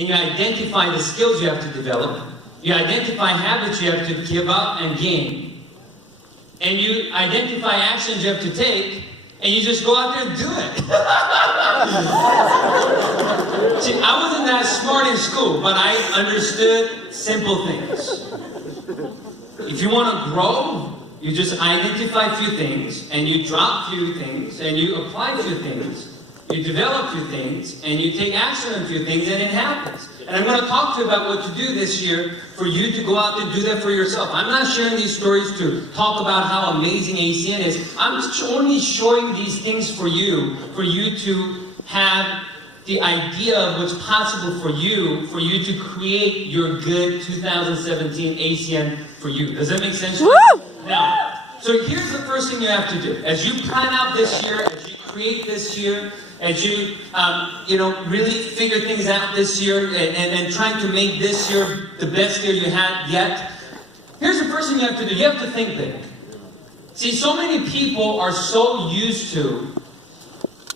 and you identify the skills you have to develop, you identify habits you have to give up and gain, and you identify actions you have to take, and you just go out there and do it. See, I wasn't that smart in school, but I understood simple things. If you want to grow, you just identify a few things, and you drop a few things, and you apply a few things. You develop a few things, and you take action on a few things, and it happens. And I'm going to talk to you about what to do this year for you to go out and do that for yourself. I'm not sharing these stories to talk about how amazing ACN is. I'm only showing these things for you to have the idea of what's possible for you to create your good 2017 ACN for you. Does that make sense? Woo! Now, so here's the first thing you have to do. As you plan out this year, as you create this year, as you, really figure things out this year and trying to make this year the best year you had yet, here's the first thing you have to do. You have to think big. See, so many people are so used to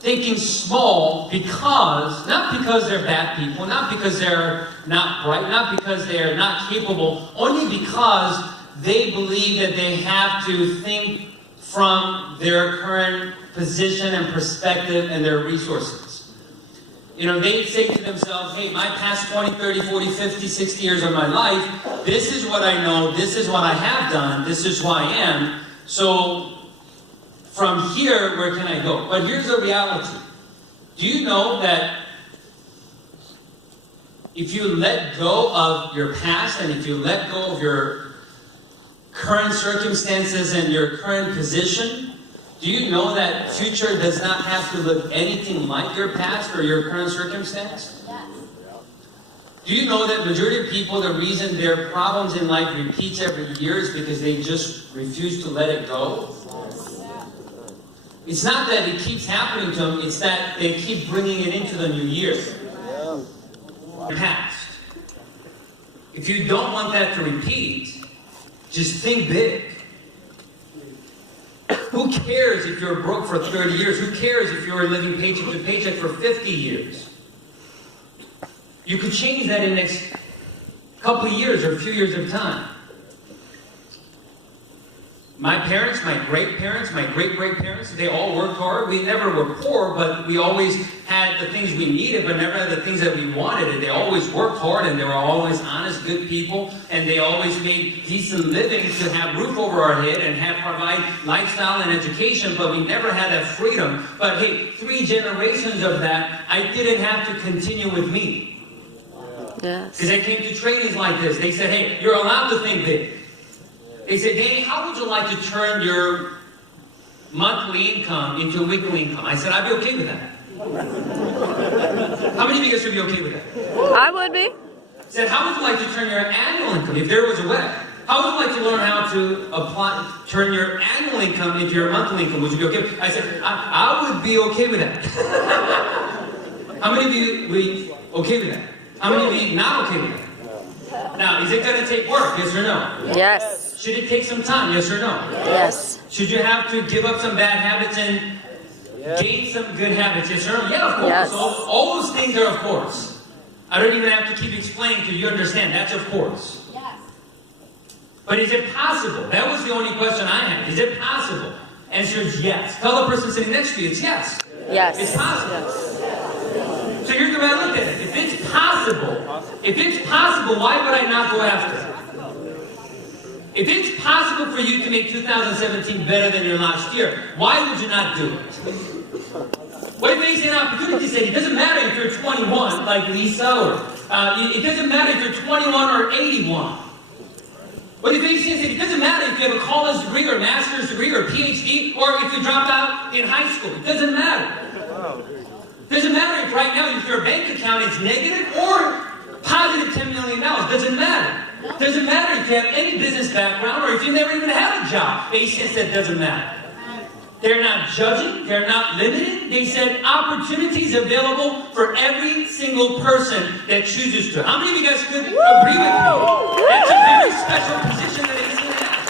thinking small not because they're bad people, not because they're not bright, not because they're not capable, only because they believe that they have to think from their current position and perspective and their resources. They say to themselves, hey, my past 20, 30, 40, 50, 60 years of my life, this is what I know, this is what I have done, this is who I am, so from here, where can I go? But here's the reality. Do you know that if you let go of your past and if you let go of your current circumstances and your current position, do you know that future does not have to look anything like your past or your current circumstance? Yes. Do you know that majority of people, the reason their problems in life repeats every year is because they just refuse to let it go? It's not that it keeps happening to them, it's that they keep bringing it into the new year. Past. If you don't want that to repeat, just think big. Who cares if you're broke for 30 years? Who cares if you're living paycheck to paycheck for 50 years? You could change that in the next couple of years or a few years of time. My parents, my great-parents, my great-great-parents, they all worked hard. We never were poor, but we always had the things we needed, but never had the things that we wanted. And they always worked hard, and they were always honest, good people, and they always made decent livings to have roof over our head and provide lifestyle and education, but we never had that freedom. But hey, 3 generations of that, I didn't have to continue with me. Yes. Because I came to trainings like this. They said, hey, you're allowed to think big. They said, Danny, how would you like to turn your monthly income into a weekly income? I said, I'd be okay with that. How many of you guys would be okay with that? I would be. I said, how would you like to turn your annual income, if there was a way? How would you like to learn how to turn your annual income into your monthly income? Would you be okay with that? I said, I would be okay with that. How many of you would be okay with that? How many of you not okay with that? Now, is it going to take work, yes or no? Yes. Should it take some time, yes or no? Yes. Should you have to give up some bad habits and gain some good habits, yes or no? Yeah, of course. Yes. All those things are of course. I don't even have to keep explaining to you, you understand, that's of course. Yes. But is it possible? That was the only question I had. Is it possible? Answer is yes. Tell the person sitting next to you, it's yes. Yes. It's possible. Yes. So here's the way I look at it. If it's possible, why would I not go after it? If it's possible for you to make 2017 better than your last year, why would you not do it? What if they say an opportunity said, it doesn't matter if you're 21, like Lisa, or it doesn't matter if you're 21 or 81. What if they said, it doesn't matter if you have a college degree or master's degree or PhD, or if you drop out in high school. It doesn't matter. It doesn't matter if right now, if your bank account is negative or positive $10 million. Doesn't matter. Doesn't matter if you have any business background or if you never even had a job. ACN said doesn't matter. They're not judging. They're not limited. They said opportunities available for every single person that chooses to. How many of you guys could agree with me? That's a very special position that ACN has.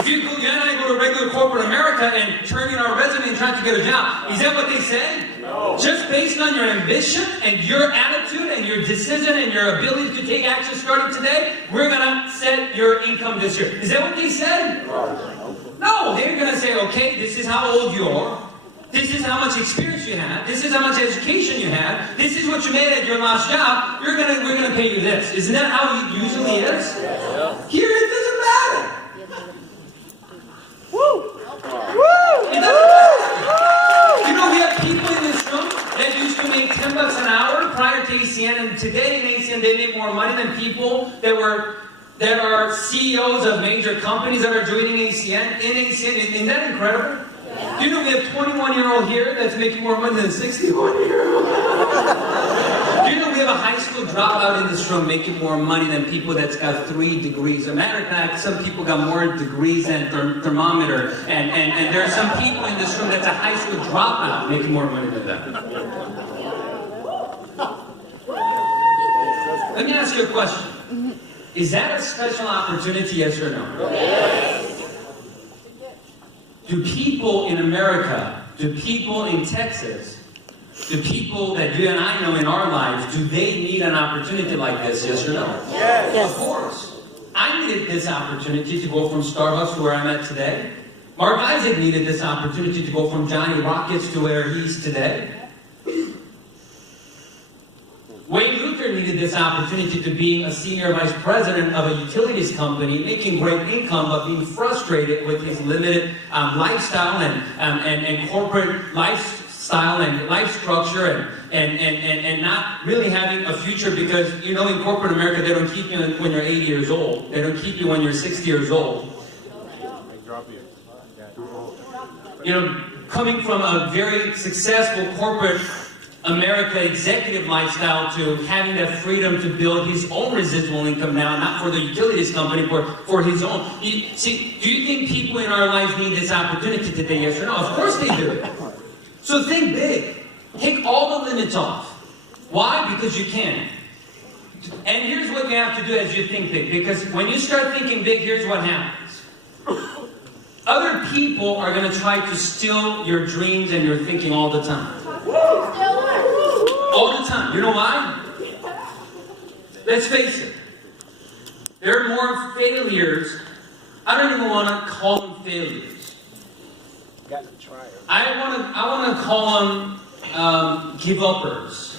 If you and I go to regular corporate America and turn in our resume and try to get a job, is that what they say? No. Just based on your ambition and your attitude and your decision and your ability to take action starting today, we're going to set your income this year. Is that what they said? No, they're going to say, okay, this is how old you are. This is how much experience you have. This is how much education you have. This is what you made at your last job. We're gonna pay you this. Isn't that how it usually is? Here it doesn't matter. Woo! It doesn't matter. You know, we have people in this room that used to make $10 an hour prior to ACN, and today in ACN they make more money than people that are CEOs of major companies that are joining ACN in ACN. Isn't that incredible? Do you know we have 21-year-old here that's making more money than a 61-year-old? Do you know we have a high school dropout in this room making more money than people that's got 3 degrees? As a matter of fact, some people got more degrees than thermometer. And there are some people in this room that's a high school dropout making more money than them. Let me ask you a question. Is that a special opportunity, yes or no? Yes. Do people in America, do people in Texas, do people that you and I know in our lives, do they need an opportunity like this, yes or no? Yes. Of course. I needed this opportunity to go from Starbucks to where I'm at today. Mark Isaac needed this opportunity to go from Johnny Rockets to where he's today. Wayne Luther needed this opportunity to be a senior vice president of a utilities company, making great income, but being frustrated with his limited lifestyle and corporate lifestyle and life structure and not really having a future because, you know, in corporate America, they don't keep you when you're 80 years old. They don't keep you when you're 60 years old. You know, coming from a very successful corporate America executive lifestyle to having that freedom to build his own residual income now, not for the utilities company, for his own. Do you think people in our lives need this opportunity today, yes or no? Of course they do. So think big. Take all the limits off. Why? Because you can. And here's what you have to do as you think big. Because when you start thinking big, here's what happens. Other people are going to try to steal your dreams and your thinking all the time. All the time. You know why? Let's face it. There are more failures. I don't even want to call them failures. I want to call them give-uppers.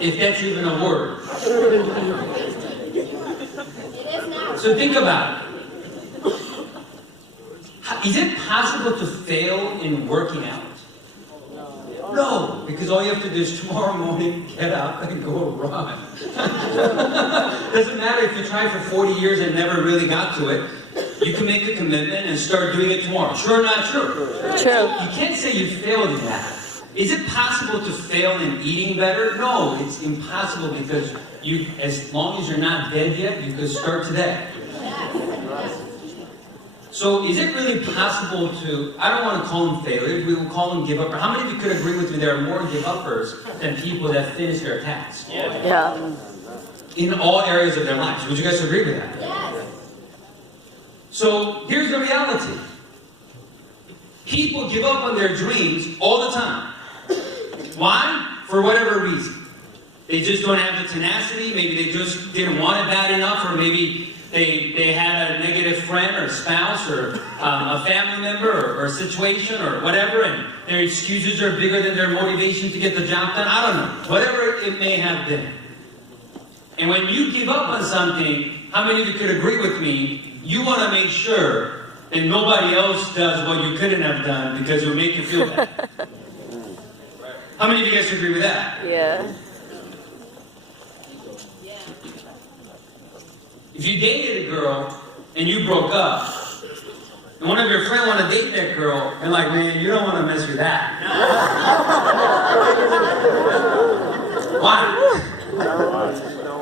If that's even a word. So think about it. Is it possible to fail in working out? No, because all you have to do is tomorrow morning get up and go run. Doesn't matter if you try for 40 years and never really got to it. You can make a commitment and start doing it tomorrow. True or not true? True. You can't say you failed in that. Is it possible to fail in eating better? No, it's impossible because you, as long as you're not dead yet, you can start today. So is it really possible to, I don't want to call them failures, we will call them give-uppers. How many of you could agree with me there are more give-uppers than people that finish their task? Yeah. In all areas of their lives. Would you guys agree with that? Yes. So here's the reality. People give up on their dreams all the time. Why? For whatever reason. They just don't have the tenacity, maybe they just didn't want it bad enough, or maybe they had a negative friend or spouse or a family member or a situation or whatever, and their excuses are bigger than their motivation to get the job done. I don't know. Whatever it may have been. And when you give up on something, how many of you could agree with me, you want to make sure that nobody else does what you couldn't have done because it would make you feel bad. How many of you guys agree with that? Yeah. If you dated a girl and you broke up, and one of your friends want to date that girl, and like, man, you don't want to mess with that. Why?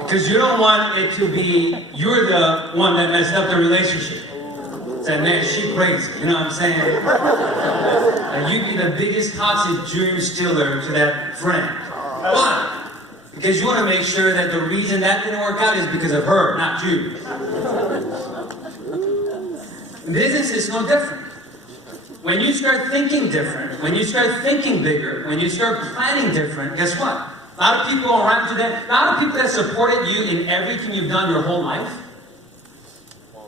Because you don't want it to be you're the one that messed up the relationship. Say, man, she crazy. You know what I'm saying? And you be the biggest toxic dream stealer to that friend. Why? Because you want to make sure that the reason that didn't work out is because of her, not you. In business, it's no different. when you start thinking different, when you start thinking bigger, when you start planning different, guess what? A lot of people around you that, a lot of people that supported you in everything you've done your whole life,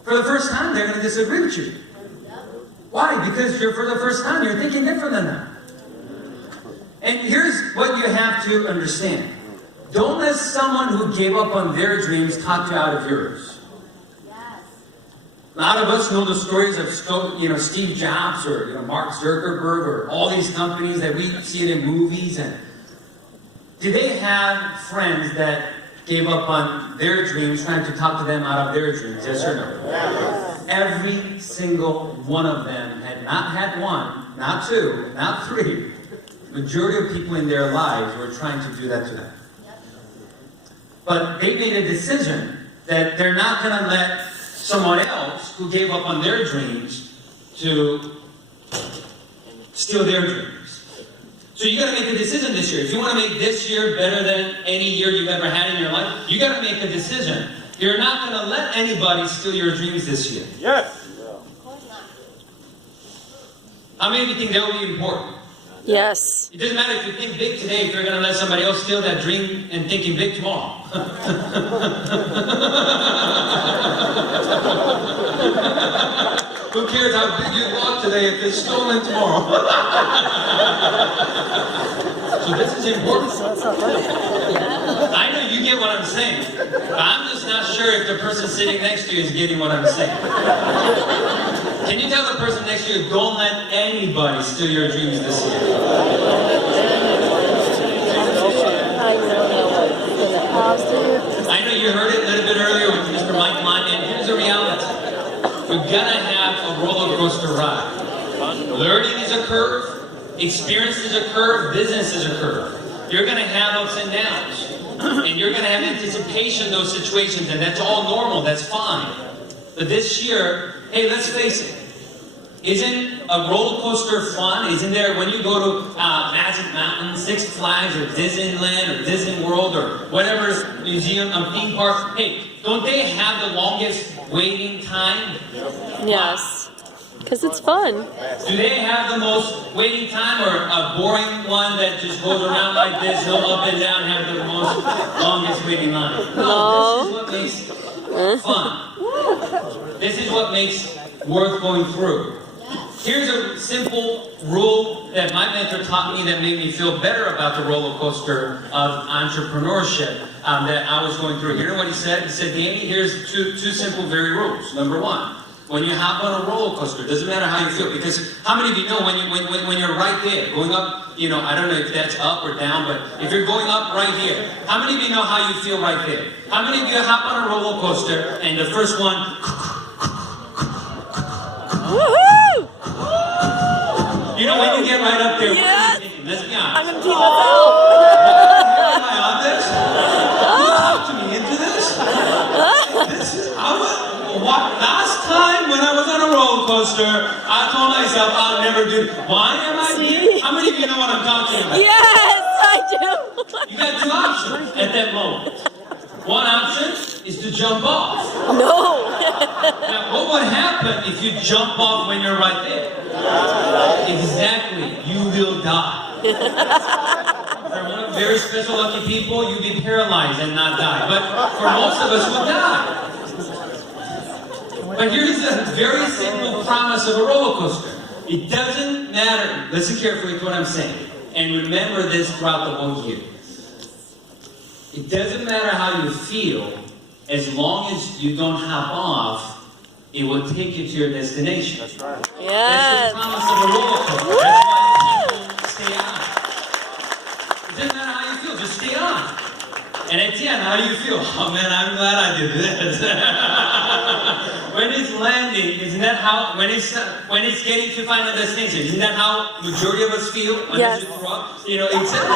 for the first time, they're going to disagree with you. Why? Because for the first time, you're thinking different than them. And here's what you have to understand. Don't let someone who gave up on their dreams talk you out of yours. A lot of us know the stories of Steve Jobs or Mark Zuckerberg or all these companies that we see it in movies. And do they have friends that gave up on their dreams, trying to talk to them out of their dreams? Yes or no? Yes. Every single one of them had not had one, not two, not three. Majority of people in their lives were trying to do that to them. But they made a decision that they're not going to let someone else who gave up on their dreams to steal their dreams. So you got to make a decision this year. If you want to make this year better than any year you've ever had in your life, you got to make a decision. You're not going to let anybody steal your dreams this year. Yes. How many of you think that will be important? Yes. It doesn't matter if you think big today, if you're going to let somebody else steal that dream and thinking big tomorrow. Who cares how big you walk today if it's stolen tomorrow? So this is important. I know you get what I'm saying, but I'm just not sure if the person sitting next to you is getting what I'm saying. Can you tell the person next to you, don't let anybody steal your dreams this year? I know you heard it a little bit earlier with Mr. Mike Lyon, and here's the reality. We're gonna have a roller coaster ride. Learning is a curve, experience is a curve, business is a curve. You're gonna have ups and downs. And you're gonna have anticipation of those situations, and that's all normal, that's fine. But this year, hey, let's face it, isn't a roller coaster fun? Isn't there, when you go to Magic Mountain, Six Flags, or Disneyland, or Disney World, or whatever museum, theme park, hey, don't they have the longest waiting time? Yes. Because it's fun. Do they have the most waiting time, or a boring one that just goes around like this, go up and down, have the most longest waiting line? No, this is what makes fun. This is what makes worth going through. Here's a simple rule that my mentor taught me that made me feel better about the roller coaster of entrepreneurship that I was going through. You know what he said? He said, Danny, here's two simple, very rules. Number one, when you hop on a roller coaster, it doesn't matter how you feel, because how many of you know when you're right there, going up, I don't know if that's up or down, but if you're going up right here, how many of you know how you feel right there? How many of you hop on a roller coaster and the first one, Woohoo! when you get right up there, yes. What are you thinking? Let's be honest. I'm gonna keep myself. Am I on this? You talked to me into this? Last time when I was on a roller coaster, I told myself I'll never do it. Why am I here? How many of you know what I'm talking about? Yes, I do. You got two options at that moment. One option is to jump off. No. Now, what would happen if you jump off when you're right there? Exactly, you will die. For one of very special lucky people, you'll be paralyzed and not die. But for most of us, we'll die. But here's a very simple promise of a roller coaster. It doesn't matter. Listen carefully to what I'm saying. And remember this throughout the whole year. It doesn't matter how you feel, as long as you don't hop off, it will take you to your destination. That's right. Yes. That's the promise of a roller coaster. That's why people stay on. It doesn't matter how you feel, just stay on. And at the end, how do you feel? Oh man, I'm glad I did this. When it's landing, isn't that how, when it's getting to final destination, isn't that how majority of us feel when yes. it's rough? Except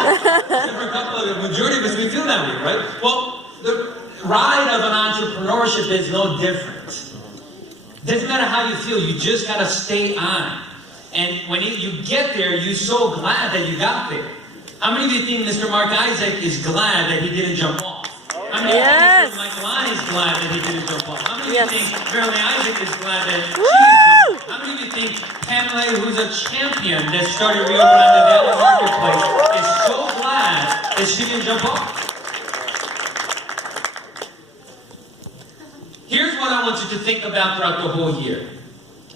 for a couple of the majority of us, we feel that way, right? Well, the ride of an entrepreneurship is no different. It doesn't matter how you feel, you just gotta stay on. And when you get there, you're so glad that you got there. How many of you think Mr. Mark Isaac is glad that he didn't jump off? How many yes. of you think Mr. Mike Lyon is glad that he didn't jump off? How many yes. of you think Marilyn Isaac is glad that she didn't jump off? How many of you think Pamela, who's a champion that started Rio Grande Valley Marketplace, is so glad that she didn't jump off? Here's what I want you to think about throughout the whole year.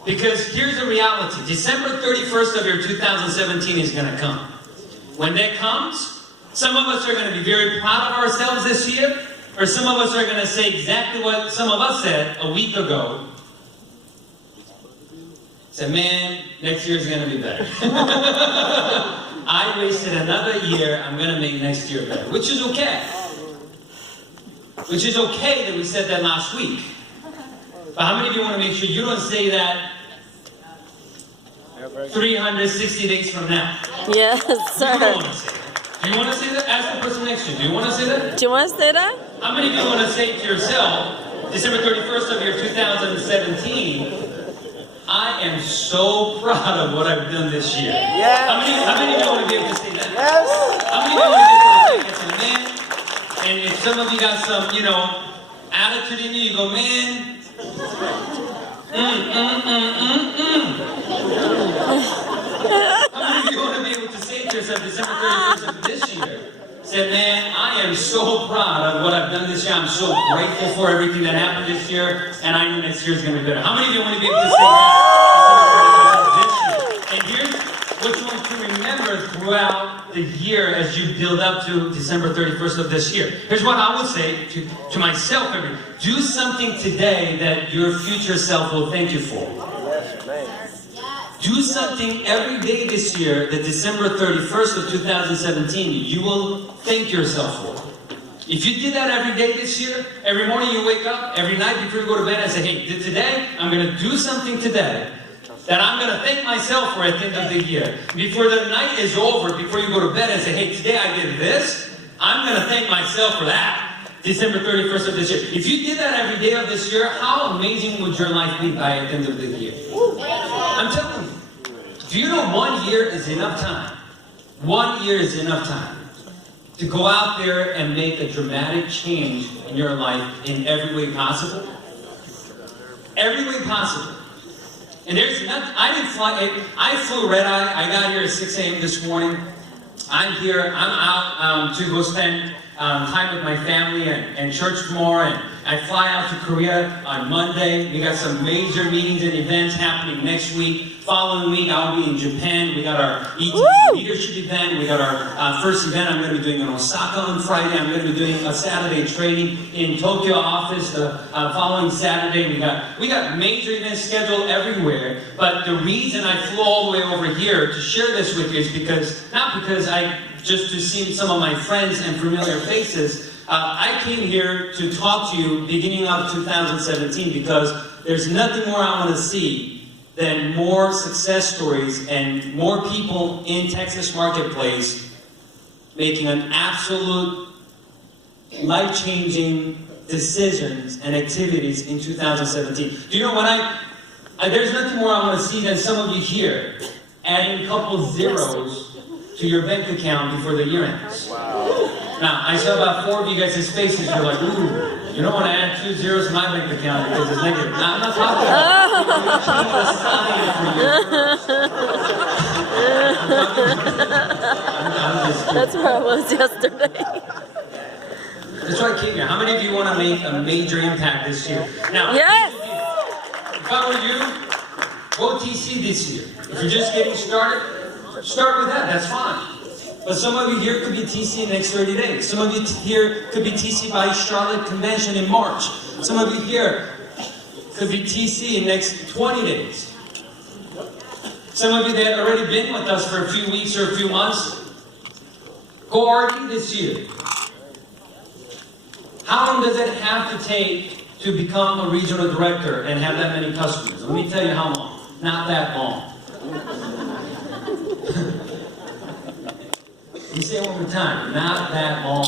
Because here's the reality. December 31st of your 2017 is going to come. When that comes, some of us are going to be very proud of ourselves this year, or some of us are going to say exactly what some of us said a week ago. Say, man, next year's going to be better. I wasted another year, I'm going to make next year better. Which is okay. Which is okay that we said that last week. But how many of you want to make sure you don't say that 360 days from now? Yes, You don't sir. want to say that. Do you want to say that? Ask the person next to you. Do you want to say that? Do you want to say that? How many of you want to say to yourself, December 31st of your 2017, I am so proud of what I've done this year. Yes. How many of you want to be able to say that? Yes. How many of you want to be able to say that? Man, and if some of you got some, attitude in you, you go, man, How many of you want to be able to say to yourself, December 31st of this year, say, man, I am so proud of what I've done this year. I'm so grateful for everything that happened this year, and I know next year is going to be better. How many of you want to be able to say that December 31st of this year? And here's what you want to remember throughout the year as you build up to December 31st of this year. Here's what I would say to myself every day. Do something today that your future self will thank you for. Do something every day this year that December 31st of 2017 you will thank yourself for. If you did that every day this year, every morning you wake up, every night before you go to bed and say, hey, today I'm going to do something today that I'm going to thank myself for at the end of the year. Before the night is over, before you go to bed and say, hey, today I did this, I'm going to thank myself for that. December 31st of this year. If you did that every day of this year, how amazing would your life be by the end of the year? I'm telling you. Do you know 1 year is enough time? 1 year is enough time to go out there and make a dramatic change in your life in every way possible. Every way possible. And there's nothing, I flew red eye. I got here at 6 a.m. this morning. I'm out to go spend time with my family and church more, and I fly out to Korea on Monday. We got some major meetings and events happening next week. Following week, I'll be in Japan. We got our leadership event. We got our first event I'm going to be doing in Osaka on Friday. I'm going to be doing a Saturday training in Tokyo office the following Saturday. We got major events scheduled everywhere. But the reason I flew all the way over here to share this with you is not because just to see some of my friends and familiar faces. I came here to talk to you beginning of 2017 because there's nothing more I want to see than more success stories and more people in Texas Marketplace making an absolute life-changing decisions and activities in 2017. Do you know there's nothing more I want to see than some of you here adding a couple zeros to your bank account before the year ends. Wow. Now, I saw about 4 of you guys' faces. You're like, ooh, you don't want to add 2 zeros to my bank account because it's negative. Now, I'm not talking about change the sign for you. That's where I was yesterday. That's why I came here. How many of you want to make a major impact this year? Now, Yes. if I were you, go TC this year. If you're just getting started, start with that. That's fine. But some of you here could be TC in the next 30 days. Some of you here could be TC by Charlotte Convention in March. Some of you here could be TC in the next 20 days. Some of you that have already been with us for a few weeks or a few months, go RD this year. How long does it have to take to become a regional director and have that many customers? Let me tell you how long. Not that long. You say it one more time. Not that long.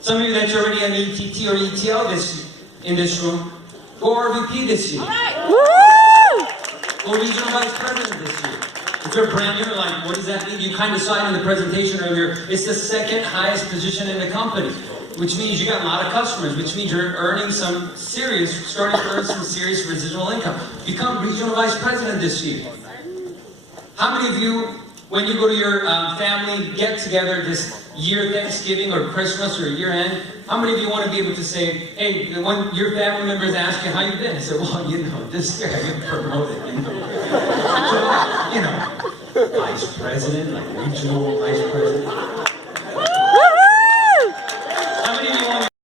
Some of you that's already an ETT or ETL in this room, go RVP this year. Woo! Go regional vice president this year. If you're brand new, like, what does that mean? You kind of saw it in the pretation earlier. It's the second highest position in the company. which means you got a lot of customers, which means you're starting to earn some serious residual income. Become regional vice president this year. How many of you, when you go to your family get-together this year, Thanksgiving or Christmas or year-end, how many of you want to be able to say, hey, when your family members ask you how you been, I say, well, this year I get promoted, So, vice president, like regional vice president.